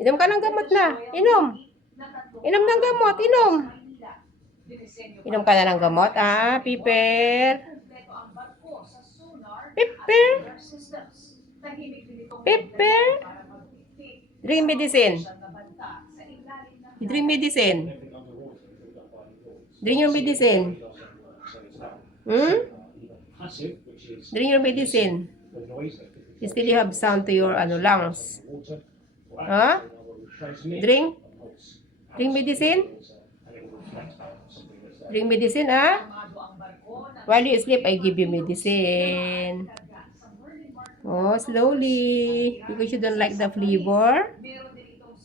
Inom ka ng gamot na. Inom. Inom ng gamot. Inom. Inom ka na ng gamot. Piper. Piper. Piper. Drink medicine. Drink medicine. Drink your medicine. Drink your medicine. You still have sound to your lungs. Drink. Drink medicine. Drink medicine, While you sleep, I give you medicine. Oh, slowly. Because you don't like the flavor.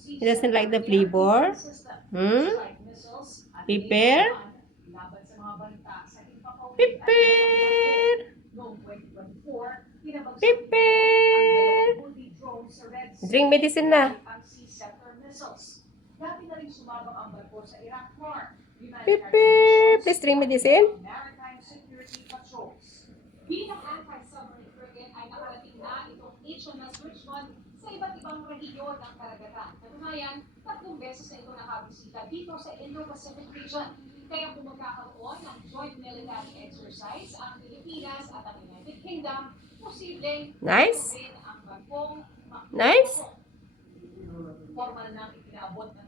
He doesn't like the flavor. Piper. Piper. Piper. Drink medicine na. Piper. Please drink medicine. Bilang anti-submarine frigate ay nakarating na itong HMS Richmond sa iba't ibang rehiyon ng karagatan. Katunayan, 3 beses na ito nakabisita dito sa Indo-Pacific region. Kaya kung magkakaroon ng joint military exercise ang Pilipinas at ang United Kingdom, posibleng Nice. ang bagong Nice. formal nang ipinaabot ng